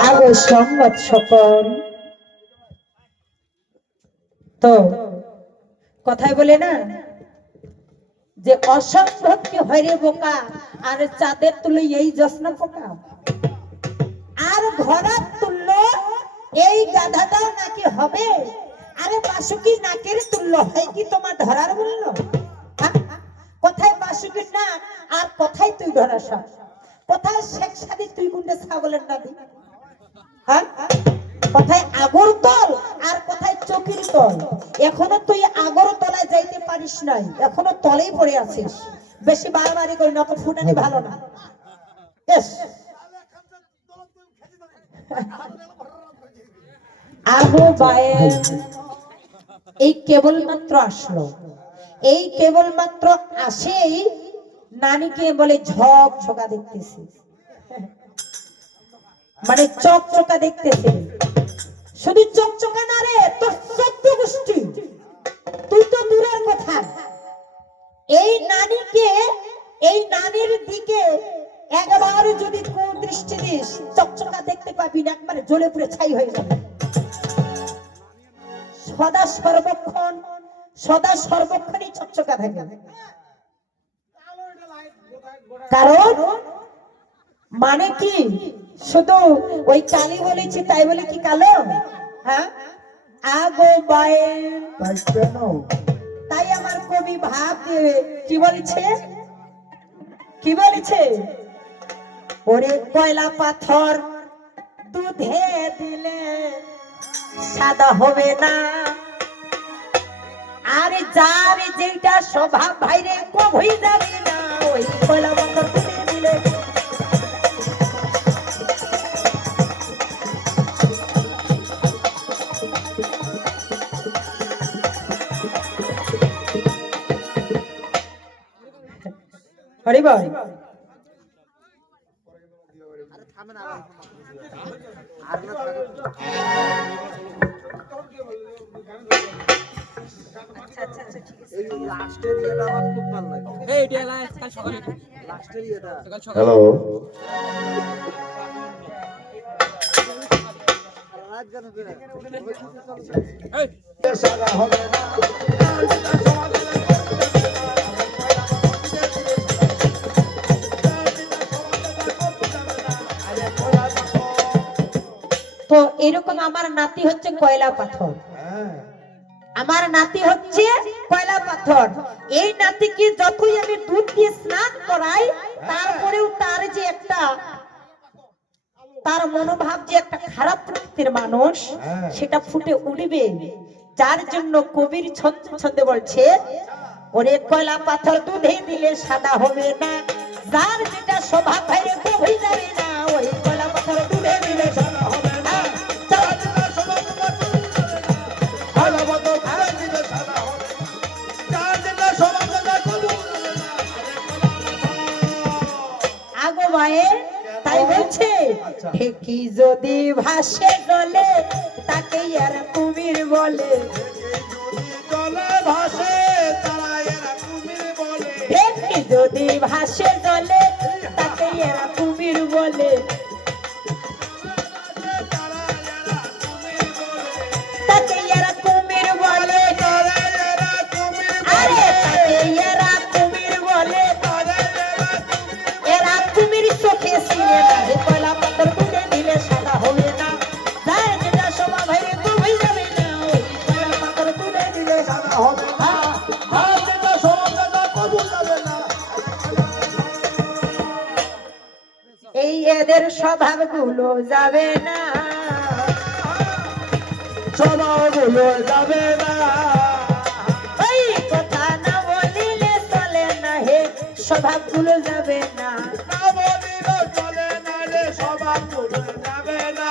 আগো সংবাদ সকল। তো, কথায় বলে না? যে অসম্ভবকে হরে বোকা? আর চাঁদের তুলে এই জসনা পোকা? আর ধরার তুল্য এই গাধাটাও নাকি হবে? আরে বাসুকি নাকের তুল্য হয় কি তোমার ধরার হ্যাঁ? কোথায় বাসুকির নাক আর কোথায় তুই ধরা সব কোথায় শেখ সাদি তুই কোনটা ছাগলের নাদি হ্যাঁ? কোথায় আগর তল আর কোথায় চকির তল? এখনও তুই আগর তলায় যাইতে পারিস নাই। এখনও তলেই পড়ে আছিস। বেশি বাড়াবাড়ি করি না ফুটানি ভালো না। এই কেবল মাত্র আসলো। এই কেবল মাত্র আসেই নানিকে বলে ঝক ঝকা দেখতেছি মানে চক চকা দেখতেছে। শুধু চক চকা না রে, তোর চোদ্দ গোষ্ঠী। তুই তো দূরের কথা। এই নানিকে, এই নানির দিকে একবার যদি দৃষ্টি দিস, চকচকা দেখতে পাবি না, একবারে জ্বলে পুড়ে ছাই হয়ে যাবে। সদা সর্বক্ষণ, সদা সর্বক্ষণই চকচকা থাকে। কারণ মানে কি? শুধু ওই কালি বলেছি তাই বলে কি কালো? হ্যাঁ? আগো বায়ে তাই আমার কবি ভাব দিয়ে কি বলেছে? কি বলেছে? ওরে কয়লা পাথর দুধে দিলে সাদা হবে না। আরে যার যেটা স্বভাব ভাইরে কবই যাবে না ওই কয়লা পাথর দুধে দিলে কাল সকালে হ্যালো সারা হবে না এরকম আমার নাতি হচ্ছে কয়লা পাথর। হ্যাঁ আমার নাতি হচ্ছে কয়লা পাথর। এই নাতিকে যতই আমি দুধ দিয়ে স্নান করাই, তারপরেও তার যে একটা, তার মনোভাব যে একটা খারাপ প্রকৃতির মানুষ হ্যাঁ। সেটা ফুটে উঠবে। যার জন্য কবির ছন্দ ছন্দে বলছে, ওরে কয়লা পাথর দুধে দিলে সাদা হবে না, যার যেটা স্বভাব ভাইরে কবি যাবে না। আচ্ছা। ঠেকি যদি ভাসে গলে তাকে আর কুমির বলে যদি ভাসে গলে তাকে এরা কুমির বলে গুলো যাবে না। সবাগুলো যাবে না। ওই কথা না বলিলে চলে না হে স্বভাবগুলো যাবে না। না বলিল চলে না রে সবাগুলো যাবে না।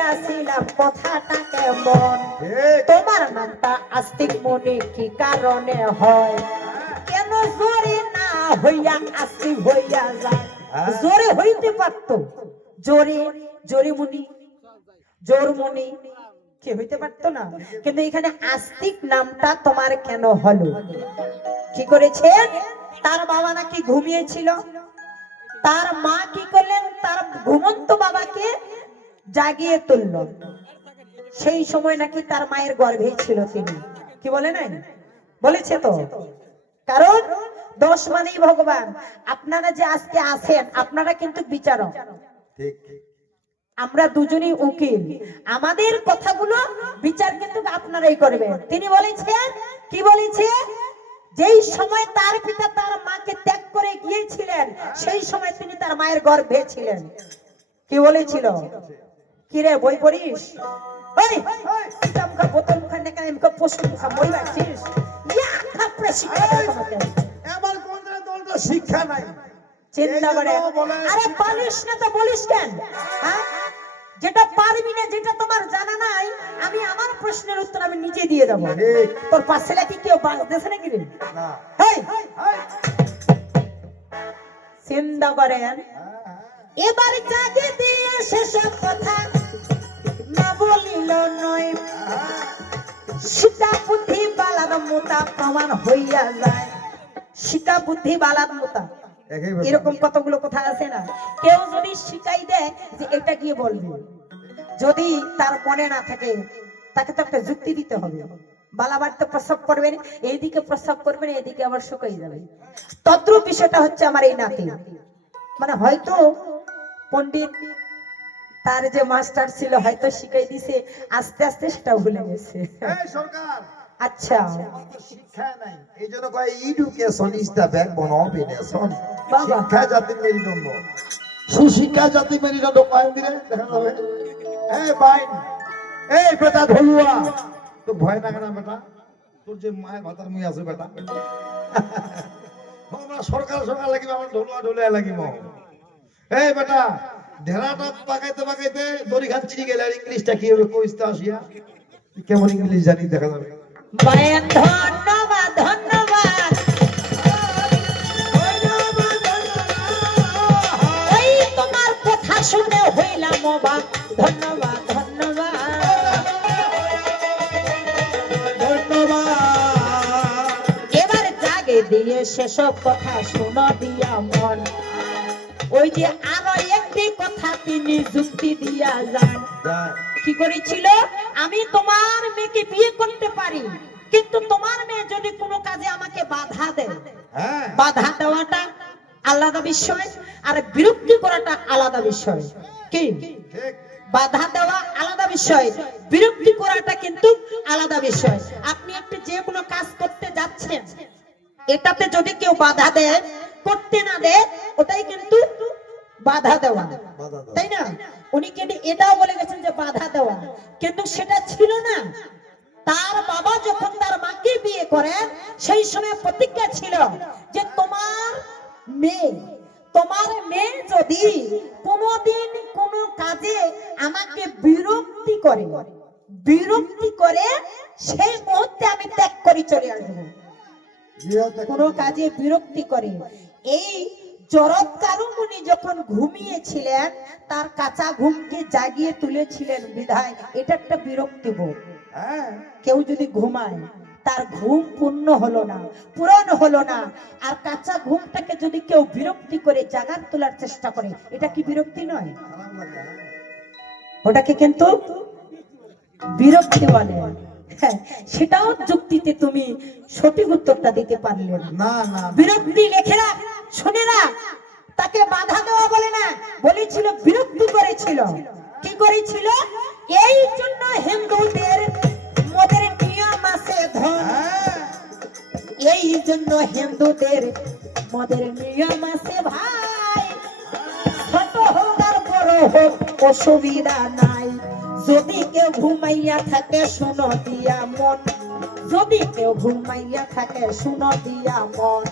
কথাটা কেমন? তোমার নামটা আস্তিক মনে কি কারণে হয়? কেন জোরে না হইয়া আস্তিক হইয়া যায়? হ্যাঁ। জোরে হইতে পারতো? জোরে জোরে মুনি জোর মুনি কি হইতে পারতো না? কিন্তু এখানে আস্তিক নামটা তোমার কেন হলো? কি করেছে তার বাবা নাকি ঘুমিয়েছিল? তার মা কি করলেন? তার ঘুমন্ত জাগিয়ে তুলল। সেই সময় নাকি তার মায়ের গর্ভে ছিল তিনি। কি বলে নাই? বলেছে তো? কারণ দোষ মানেই ভগবান। আপনারা যে আজকে আছেন আপনারা কিন্তু বিচারক। আমরা দুজনই উকিল। আমাদের কথাগুলো বিচার কিন্তু আপনারাই করবেন। তিনি বলেছেন কি বলেছে? যেই সময় তার পিতা তার মাকে ত্যাগ করে গিয়েছিলেন সেই সময় তিনি তার মায়ের গর্ভে ছিলেন। কি বলেছিল? কি রে বই পড়িস? ওই মুখা বোতল মুখা নেকা পশু মুখা বাছিস ইয়া খাপড়ে শিক্ষা আমার কোন দলটা শিক্ষা নাই? চিন্তা করে। আরে পারিস না তো বলিস কেন? হ্যাঁ? যেটা পারবি না যেটা তোমার জানা নাই আমি আমার প্রশ্নের উত্তর আমি নিজে দিয়ে দেবো। তোর পাশে কি কেউ বাঁচতেছে নাকি রে? চিন্তা করেন। হ্যাঁ, হ্যাঁ। এবার জাগে দিয়ে সেসব কথা বলিল নয় শিকা বুদ্ধি বালার মোতা প্রমাণ হইয়া যায়। শিকা বুদ্ধি বালার মোতা। এরকম কতগুলো কথা আছে না? কেউ যদি শিখাই দেয় যে এটা গিয়ে বলবে। যদি তার মনে না থাকে তাকে তো একটা যুক্তি দিতে হবে। বালাবাড়িতে প্রস্রাব করবেন এইদিকে প্রস্রাব করবেন এইদিকে আবার শুকাই যাবে। তদ্রুপ বিষয়টা হচ্ছে আমার এই নাতি। মানে হয়তো পণ্ডিত তার যে মাস্টার ছিল হয়তো শিখাই দিছে আস্তে আস্তে সেটা ভুলে গেছে। সরকার! আচ্ছা। শিক্ষা নাই। এই জন্য কয় education is the backbone of a nation শিক্ষা জাতির মেরুদণ্ড। সুশিক্ষা জাতি মেরুদণ্ড কয়েন দিলে দেখা যাবে? এই বাইন এই বেটা ধলুয়া। তো ভয় না কেন বেটা? তোর যে মায়ের ভাতার মুই আছে বেটা। আমরা সরকার সরকার লাগিব আমার ঢলুয়া ঢুলিয়া লাগিব। এই বেটা ঢেরাটা পাকাইতে পাকাইতে দড়ি আর ইংলিশটা কি কইতে আসিয়া। কেমন ইংলিশ জানি দেখা যাবে। ধন্যবাদ ধন্যবাদ। ওই কথা দিয়ে কথা শোনা দিয়া মন। ওই যে একটি কথা তিনি যুক্তি দিয়া যান কি করেছিল? আমি তোমার মেয়েকে বিয়ে করতে পারি কিন্তু তোমার মেয়ে যদি কোনো কাজে আমাকে বাধা দেয়। হ্যাঁ। বাধা দেওয়াটা আলাদা বিষয় আর বিরক্তি করাটা আলাদা বিষয়। কি? বাধা দেওয়া আলাদা বিষয় বিরক্তি করাটা কিন্তু আলাদা বিষয়। আপনি একটি যে কোনো কাজ করতে যাচ্ছেন এটাতে যদি কেউ বাধা দেয় করতে না দেয় ওটাই কিন্তু বাধা দেওয়া। তাই না? উনি কিন্তু এটাও বলে গেছেন যে বাধা দেওয়া। কিন্তু সেটা ছিল না। তার বাবা যখন তার মাকে বিয়ে করেন সেই সময় প্রতিজ্ঞা ছিল যে তোমার মেয়ে তোমার মেয়ে যদি কোনোদিন কোনো কাজে আমাকে বিরক্তি করে বিরক্তি করে সেই মুহূর্তে আমি ত্যাগ করে চলে আসব। কোনো কাজে বিরক্তি করে। এই জরৎকারু মুনি যখন ঘুমিয়েছিলেন তার কাঁচা ঘুমকে জাগিয়ে তুলেছিলেন বিধায়। এটা একটা বিরক্তি বোধ। হ্যাঁ। কেউ যদি ঘুমায় তার ঘুম পূর্ণ হলো না পূরণ হলো না। আর কাঁচা ঘুমটাকে যদি কেউ বিরক্তি করে জাগার তোলার চেষ্টা করে এটা কি বিরক্তি নয়? হ্যাঁ? ওটাকে কিন্তু বিরক্তি বলে। হ্যাঁ, সেটাও যুক্তিতে তুমি সঠিক উত্তরটা দিতে পারলে না। বিরক্তি লেখে রাখ শুনে রাখ তাকে বাধা দেওয়া বলে না। বলেছিল, বিরক্তি করেছিল। কি করেছিল? এই জন্য হিন্দুদের মদের নিয়ম আছে ধন এই জন্য হিন্দুদের মদের নিয়ম আছে ভাই। ছোট হোক আর বড় হোক, অসুবিধা নাই। যদি কেউ ঘুমাইয়া থাকে, শুনো দিয়া মন। যদি কেউ ঘুমাইয়া থাকে, শুনো দিয়া মন।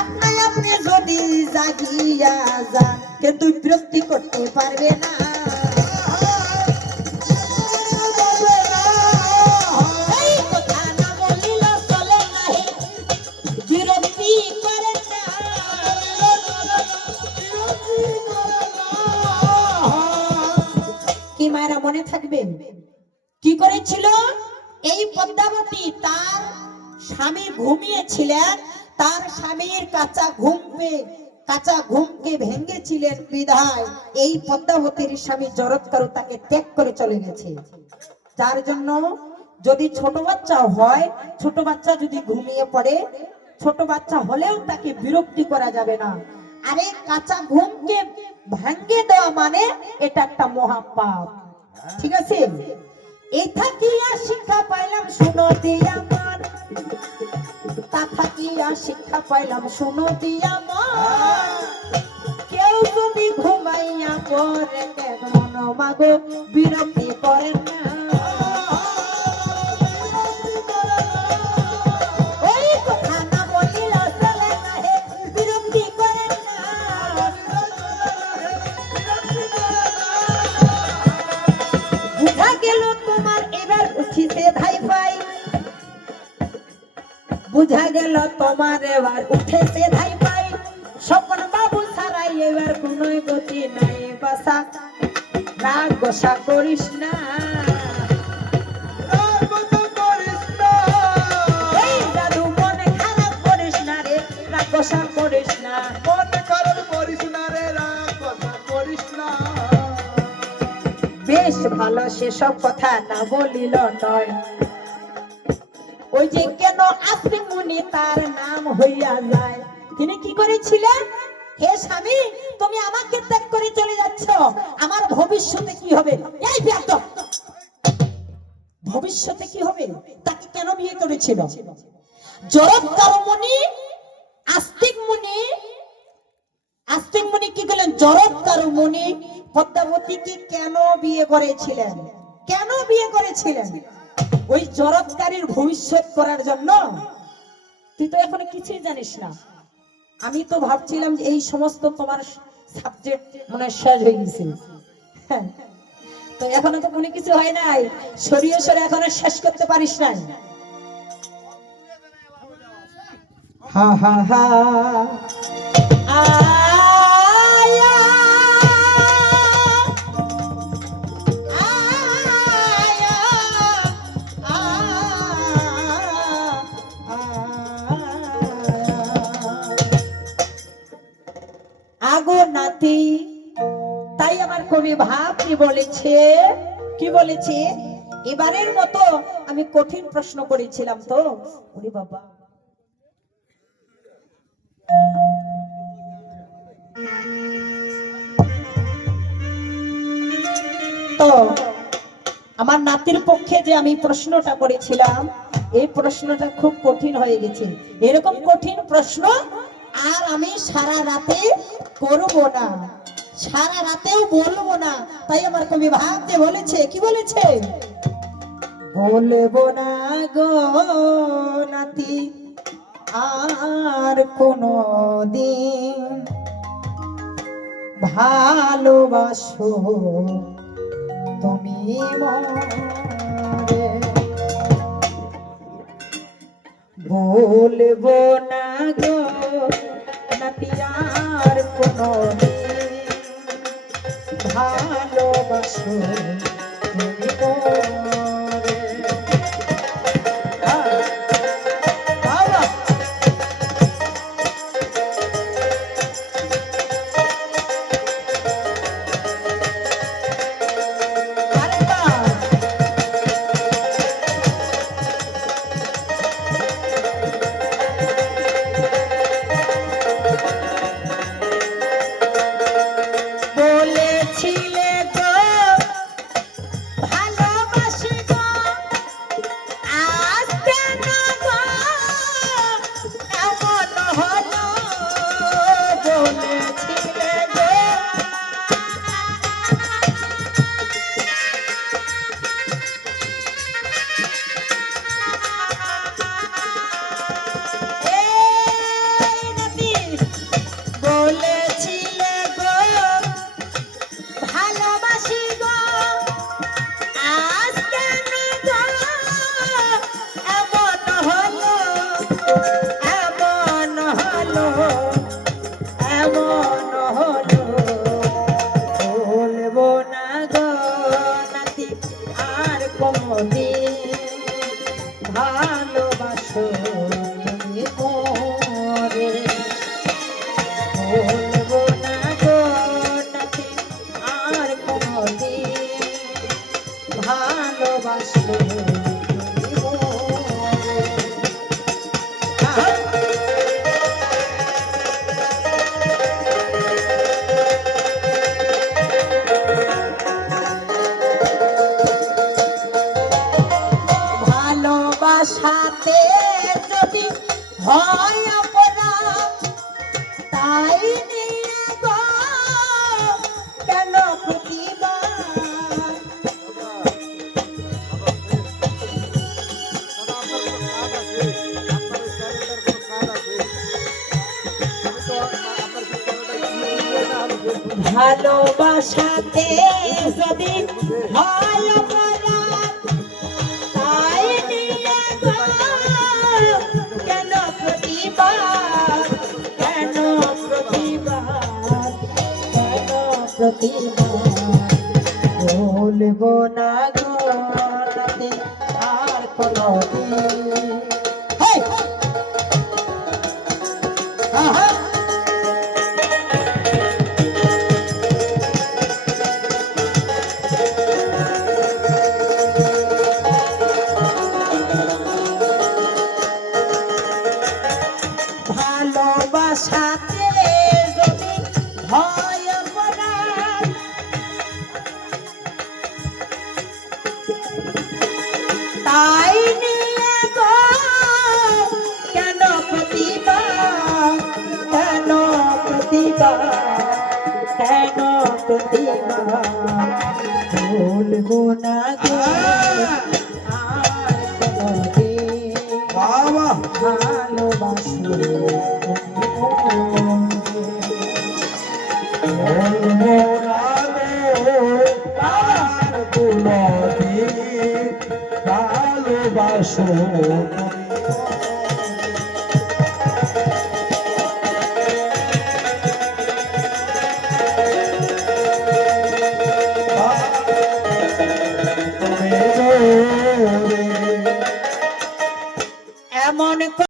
আপনা আপনি যদি জাগিয়া যান, কিন্তু বিরক্তি করতে পারবে না। কি মায়েরা মনে থাকবে? কি করেছিল? এই পদ্মাবতী তার স্বামী ঘুমিয়েছিলেন। তার স্বামীর কাঁচা ঘুমকে কাঁচা ঘুমকে ভেঙেছিলেন বিধায়। এই পদ্মাবতীর স্বামী জরৎকারু তাকে ত্যাগ করে চলে গেছে। যার জন্য যদি ছোট বাচ্চা হয়, ছোট বাচ্চা যদি ঘুমিয়ে পড়ে, ছোট বাচ্চা হলেও তাকে বিরক্তি করা যাবে না। আরে কাঁচা ঘুমকে ভাঙ্গে দেওয়া মানে এটা একটা মহাপাপ। ঠিক আছে? এই থাকিয়া শিক্ষা পাইলাম, শুনো দিয়া মান তা থাকিয়া শিক্ষা পাইলাম, শুনো দিয়া মন। কেউ যদি ঘুমাইয়া পরে মাগো বিরক্তি করেন না। এবার উঠেছে ধাই পাই। স্বপন বাবু ছাড়াই এবার কোন গতি নাই বাসা। রাগ গোসা করিস না। এই জাদু মনে খারাপ করিস না রে রাগ গোসা করিস না। বেশ ভালো সেসব কথা না বলিল নয়। ওই যে কেন আসি মুনি তার নাম হইয়া যায়? তিনি কি করেছিলেন? হে স্বামী, তুমি আমাকে ত্যাগ করে চলে যাচ্ছ। আমার ভবিষ্যতে কি হবে? এই বেয়াদব! ভবিষ্যতে কি হবে? তাকে কেন বিয়ে করেছিল? জরৎকার মুনি, আস্তিক মুনি আস্তিক মুনি কি করলেন? জরৎকার মুনি পদ্মাবতীকে কেন বিয়ে করেছিলেন? কেন বিয়ে করেছিলেন? ওই জরৎকারীর ভবিষ্যৎ করার জন্য। তুই তো এখনও কিছুই জানিস না। আমি তো ভাবছিলাম যে এই সমস্ত তোমার সাবজেক্ট মনে শেষ হয়ে গেছে। হ্যাঁ। তো এখনও তো কোনো কিছু হয় নাই। সরিয়ে সরে এখনও শেষ করতে পারিস নাই। হা হা হা। কবি ভাবনি বলেছে, কি বলেছে? এবারের মতো আমি কঠিন প্রশ্ন করেছিলাম তো। উনি বাবা। তো, আমার নাতির পক্ষে যে আমি প্রশ্নটা করেছিলাম, এই প্রশ্নটা খুব কঠিন হয়ে গেছে। এরকম কঠিন প্রশ্ন আর আমি সারা রাতে করব না। সারা রাতেও বলব না। তাই আমার কবি ভাবতে বলেছে, কি বলেছে? বলব না গো নাতি, আর কোনো দিন ভালোবাসো তুমি বলব না গো নাতিয়ার কোনো ভালোবাসো তুমি ভালোবাসাতে যদি হয় প্রতিবাদ বলব না